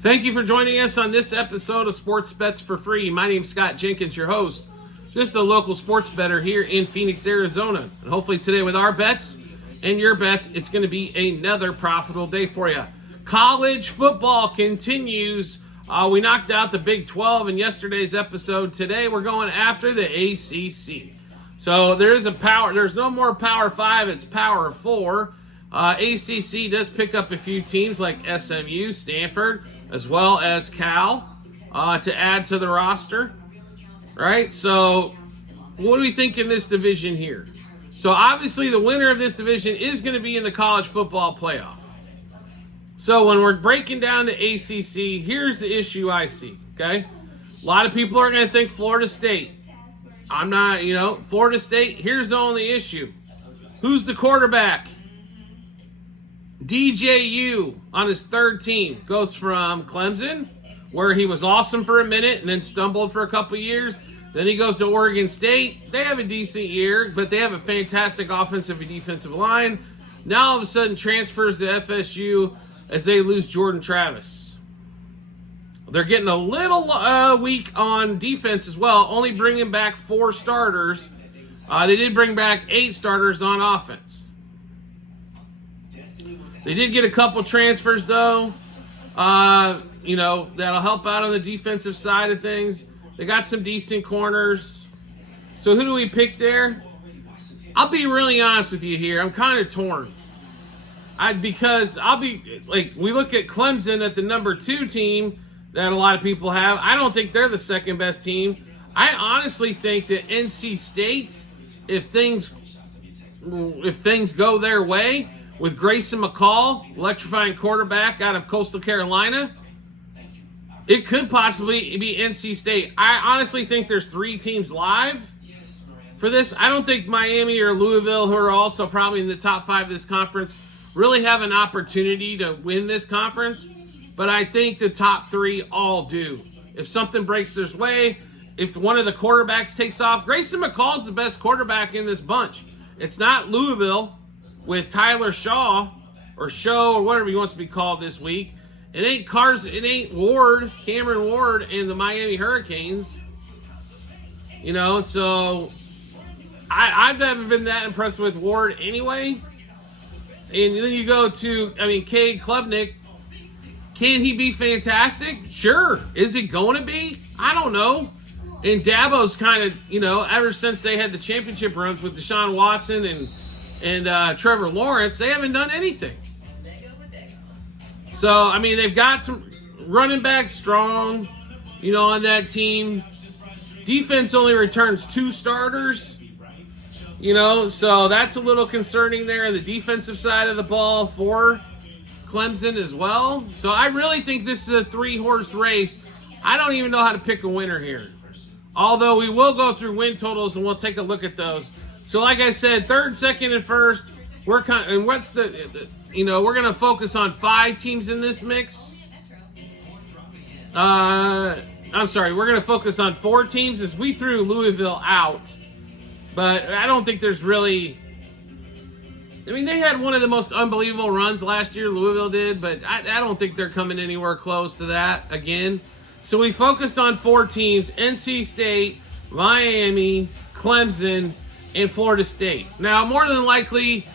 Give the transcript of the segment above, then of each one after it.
Thank you for joining us on this episode of Sports Bets for Free. My name's Scott Jenkins, your host, just a local sports bettor here in Phoenix, Arizona. And hopefully today with our bets and your bets, it's going to be another profitable day for you. College football continues. We knocked out the Big 12 in yesterday's episode. Today we're going after the ACC. So there's no more Power 5, it's Power 4. ACC does pick up a few teams like SMU, Stanford, as well as Cal to add to the roster. Right? So what do we think in this division here? So obviously the winner of this division is going to be in the college football playoff. So when we're breaking down the ACC, here's the issue I see, okay? A lot of people are going to think Florida State. I'm not, Florida State, here's the only issue. Who's the quarterback? DJU on his third team goes from Clemson, where he was awesome for a minute and then stumbled for a couple years. Then he goes to Oregon State. They have a decent year, but they have a fantastic offensive and defensive line. Now all of a sudden transfers to FSU as they lose Jordan Travis. They're getting a little weak on defense as well, only bringing back 4 starters. They did bring back 8 starters on offense. They did get a couple transfers, though, that'll help out on the defensive side of things. They got some decent corners. So who do we pick there? I'll be really honest with you here. I'm kind of torn. We look at Clemson at the number 2 team that a lot of people have. I don't think they're the second best team. I honestly think that NC State, if things go their way, with Grayson McCall, electrifying quarterback out of Coastal Carolina, it could possibly be NC State. I honestly think there's 3 teams live for this. I don't think Miami or Louisville, who are also probably in the top 5 of this conference, really have an opportunity to win this conference. But I think the top 3 all do. If something breaks their way, if one of the quarterbacks takes off, Grayson McCall's the best quarterback in this bunch. It's not Louisville with Tyler Shaw or whatever he wants to be called this week. It ain't Cameron Ward and the Miami Hurricanes. So I've never been that impressed with Ward anyway. And then you go to, Cade Klubnik. Can he be fantastic? Sure. Is he going to be? I don't know. And Dabo's kind of, ever since they had the championship runs with Deshaun Watson and Trevor Lawrence, they haven't done anything. So, they've got some running backs strong, on that team. Defense only returns 2 starters, so that's a little concerning there on the defensive side of the ball for Clemson as well. So I really think this is a 3-horse race. I don't even know how to pick a winner here. Although we will go through win totals and we'll take a look at those. So like I said, 3rd, 2nd, and 1st, we're going to focus on 5 teams in this mix. We're going to focus on 4 teams as we threw Louisville out. But I don't think there's really... they had one of the most unbelievable runs last year, Louisville did, but I don't think they're coming anywhere close to that again. So we focused on 4 teams: NC State, Miami, Clemson, and Florida State. Now, more than likely,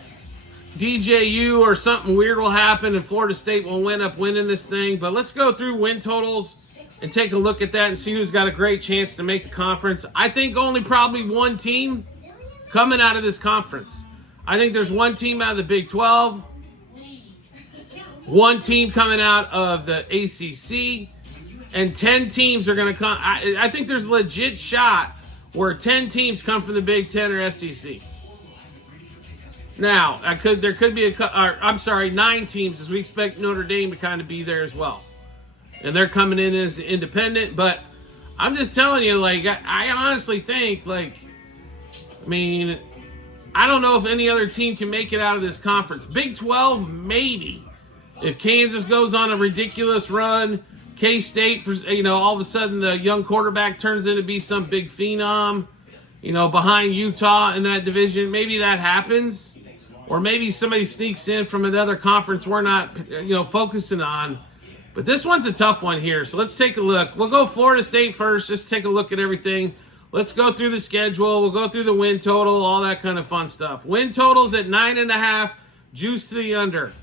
DJU or something weird will happen and Florida State will end up winning this thing. But let's go through win totals and take a look at that and see who's got a great chance to make the conference. I think only probably 1 team coming out of this conference. I think there's 1 team out of the Big 12, 1 team coming out of the ACC, and 10 teams are going to come. I think there's a legit shot where 10 teams come from the Big 10 or SEC. Now, there could be 9 teams, as we expect Notre Dame to kind of be there as well. And they're coming in as independent, but I'm just telling you, I honestly think, I don't know if any other team can make it out of this conference. Big 12, maybe. If Kansas goes on a ridiculous run, K-State, all of a sudden the young quarterback turns into be some big phenom, behind Utah in that division, maybe that happens. Or maybe somebody sneaks in from another conference we're not, focusing on. But this one's a tough one here, so let's take a look. We'll go Florida State first, just take a look at everything. Let's go through the schedule. We'll go through the win total, all that kind of fun stuff. Win totals at 9.5, juice to the under,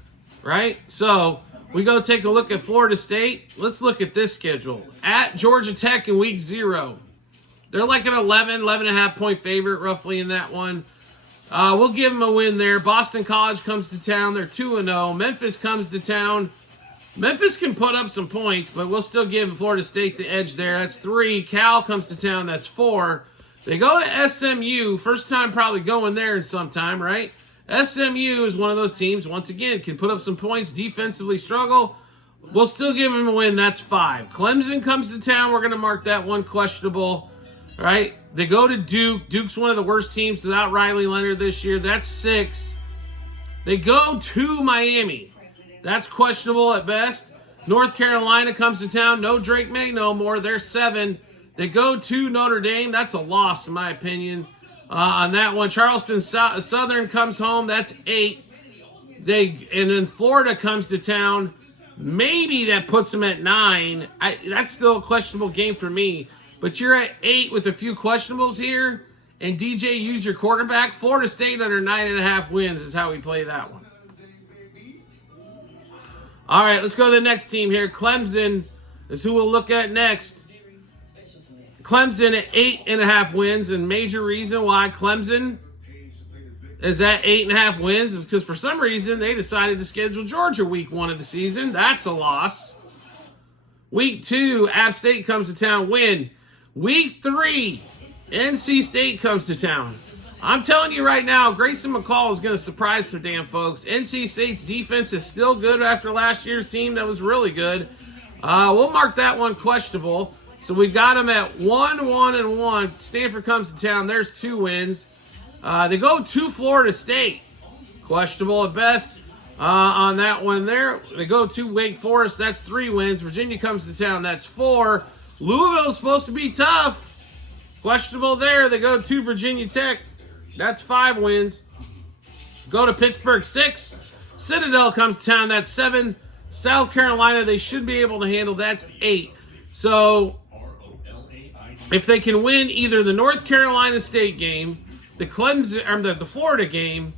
right? So we go take a look at Florida State. Let's look at this schedule. At Georgia Tech in week 0. They're like an 11.5 point favorite roughly in that one. We'll give them a win there. Boston College comes to town. They're 2-0. Memphis comes to town. Memphis can put up some points, but we'll still give Florida State the edge there. That's 3. Cal comes to town. That's 4. They go to SMU. First time probably going there in some time, right? SMU is one of those teams, once again, can put up some points, defensively struggle. We'll still give them a win. That's 5. Clemson comes to town. We're going to mark that one questionable, right? They go to Duke. Duke's one of the worst teams without Riley Leonard this year. That's 6. They go to Miami. That's questionable at best. North Carolina comes to town. No Drake May no more. They're 7. They go to Notre Dame. That's a loss, in my opinion, on that one. Charleston Southern comes home. That's 8. And then Florida comes to town. Maybe that puts them at 9. That's still a questionable game for me. But you're at 8 with a few questionables here. And DJ use your quarterback. Florida State under 9.5 wins is how we play that one. All right, let's go to the next team here. Clemson is who we'll look at next. Clemson at 8.5 wins, and major reason why Clemson is at 8.5 wins is because for some reason they decided to schedule Georgia week 1 of the season. That's a loss. Week 2, App State comes to town, win. Week 3, NC State comes to town. I'm telling you right now, Grayson McCall is going to surprise some damn folks. NC State's defense is still good after last year's team that was really good. We'll mark that one questionable. So we've got them at 1-1-1. Stanford comes to town. There's 2 wins. They go to Florida State. Questionable at best on that one there. They go to Wake Forest. That's 3 wins. Virginia comes to town. That's 4. Louisville's supposed to be tough. Questionable there. They go to Virginia Tech. That's 5 wins. Go to Pittsburgh, 6. Citadel comes to town. That's 7. South Carolina, they should be able to handle. That's 8. So if they can win either the North Carolina State game, the Clemson, or the Florida game,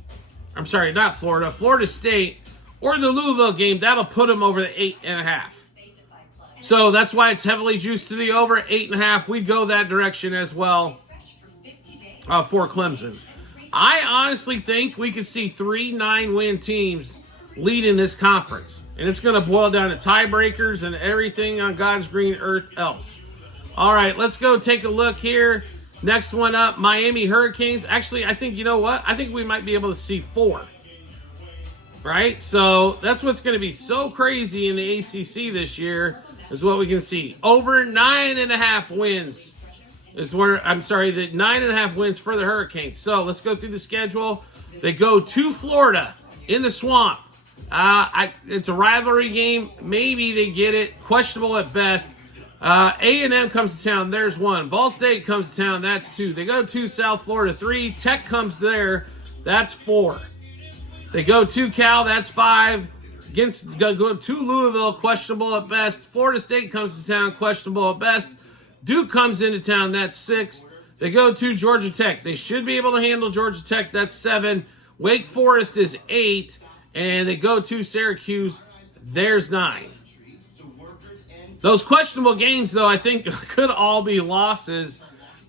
I'm sorry, not Florida, Florida State, or the Louisville game, that'll put them over the 8.5. So that's why it's heavily juiced to the over 8.5. We'd go that direction as well for Clemson. I honestly think we could see 3 9-win teams lead in this conference. And it's going to boil down to tiebreakers and everything on God's green earth else. All right, let's go take a look here. Next one up, Miami Hurricanes. Actually, I think, you know what? I think we might be able to see 4. Right? So that's what's going to be so crazy in the ACC this year is what we can see. Over 9.5 wins. Is where the 9.5 wins for the Hurricanes. So let's go through the schedule. They go to Florida in the Swamp. It's a rivalry game. Maybe they get it. Questionable at best. A&M comes to town. There's 1. Ball State comes to town. That's 2. They go to South Florida. 3. Tech comes there. That's 4. They go to Cal. That's 5. Go to Louisville. Questionable at best. Florida State comes to town. Questionable at best. Duke comes into town. That's 6. They go to Georgia Tech. They should be able to handle Georgia Tech. That's 7. Wake Forest is 8. And they go to Syracuse. There's 9. Those questionable games, though, I think could all be losses.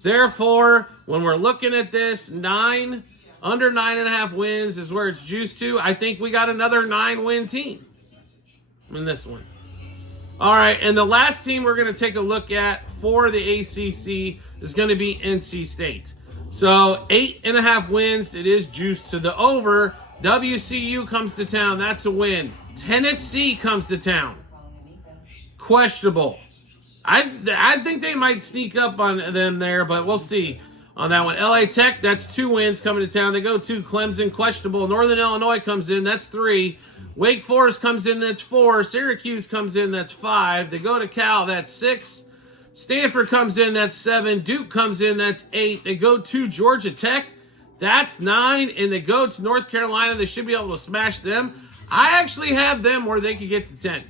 Therefore, when we're looking at this, under 9.5 wins is where it's juiced to. I think we got another 9-win team in this one. All right, and the last team we're going to take a look at for the ACC is going to be NC State. So 8.5 wins. It is juiced to the over. WCU comes to town. That's a win. Tennessee comes to town. Questionable. I think they might sneak up on them there, but we'll see on that one. LA Tech, that's 2 wins coming to town. They go to Clemson. Questionable. Northern Illinois comes in. That's 3. Wake Forest comes in. That's 4. Syracuse comes in. That's 5. They go to Cal. That's 6. Stanford comes in. That's 7. Duke comes in. That's 8. They go to Georgia Tech. That's 9. And they go to North Carolina. They should be able to smash them. I actually have them where they could get to 10.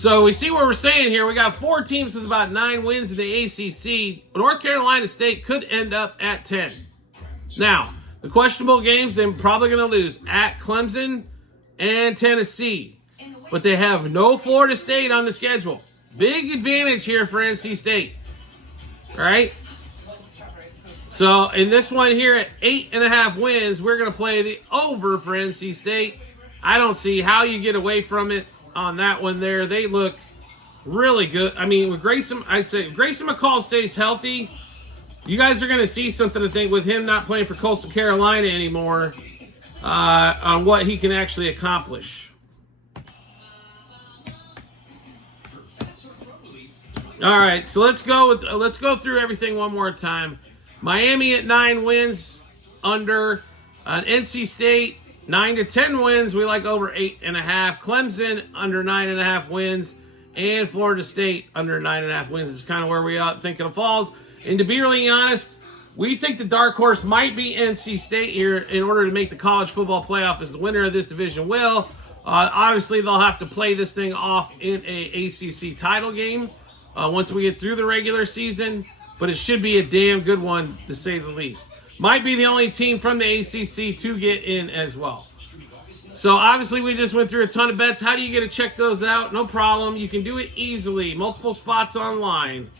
So we see what we're saying here. We got 4 teams with about 9 wins in the ACC. North Carolina State could end up at 10. Now, the questionable games they're probably going to lose at Clemson and Tennessee. But they have no Florida State on the schedule. Big advantage here for NC State. All right? So in this one here at 8.5 wins, we're going to play the over for NC State. I don't see how you get away from it on that one there. They look really good. I mean, with Grayson, I'd say if Grayson McCall stays healthy, you guys are going to see something, I think, with him not playing for Coastal Carolina anymore on what he can actually accomplish. All right, so let's go through everything one more time. Miami at 9 wins under NC State. 9 to 10 wins. We like over 8.5. Clemson under 9.5 wins. And Florida State under 9.5 wins is kind of where we think it falls. And to be really honest, we think the dark horse might be NC State here in order to make the college football playoff as the winner of this division will. Obviously, they'll have to play this thing off in a ACC title game once we get through the regular season. But it should be a damn good one, to say the least. Might be the only team from the ACC to get in as well. So obviously we just went through a ton of bets. How do you get to check those out? No problem. You can do it easily. Multiple spots online.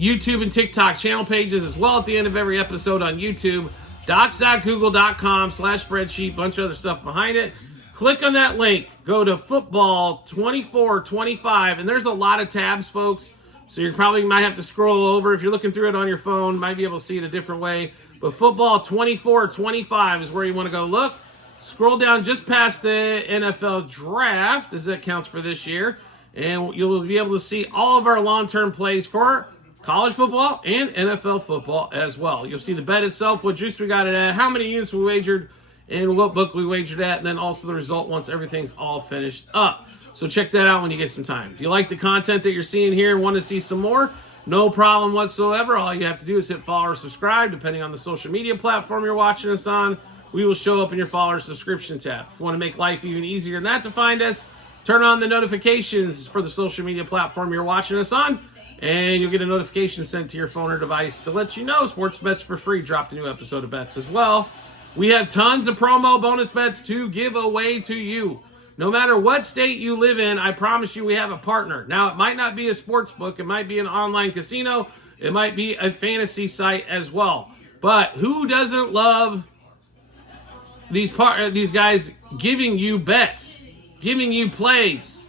YouTube and TikTok channel pages as well at the end of every episode on YouTube. docs.google.com/spreadsheet. Bunch of other stuff behind it. Click on that link. Go to football 24-25. And there's a lot of tabs, folks. So you probably might have to scroll over. If you're looking through it on your phone, might be able to see it a different way. But football 24-25 is where you want to go look. Scroll down just past the NFL draft, as that counts for this year. And you'll be able to see all of our long-term plays for college football and NFL football as well. You'll see the bet itself, what juice we got it at, how many units we wagered, and what book we wagered at, and then also the result once everything's all finished up. So check that out when you get some time. Do you like the content that you're seeing here and want to see some more? No problem whatsoever. All you have to do is hit follow or subscribe, depending on the social media platform you're watching us on. We will show up in your follow or subscription tab. If you want to make life even easier than that to find us, turn on the notifications for the social media platform you're watching us on, and you'll get a notification sent to your phone or device to let you know Sports Bets for Free dropped a new episode of Bets as well. We have tons of promo bonus bets to give away to you. No matter what state you live in, I promise you we have a partner. Now, it might not be a sports book. It might be an online casino. It might be a fantasy site as well. But who doesn't love these guys giving you bets, giving you plays,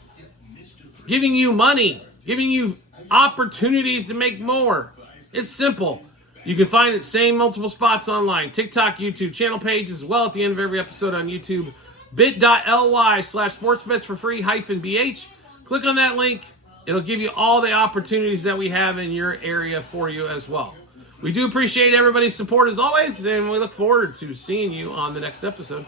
giving you money, giving you opportunities to make more? It's simple. You can find it same multiple spots online. TikTok, YouTube channel page as well at the end of every episode on YouTube. bit.ly/sportsbetsforfree-bh. Click on that link. It'll give you all the opportunities that we have in your area for you as well. We do appreciate everybody's support as always, and we look forward to seeing you on the next episode.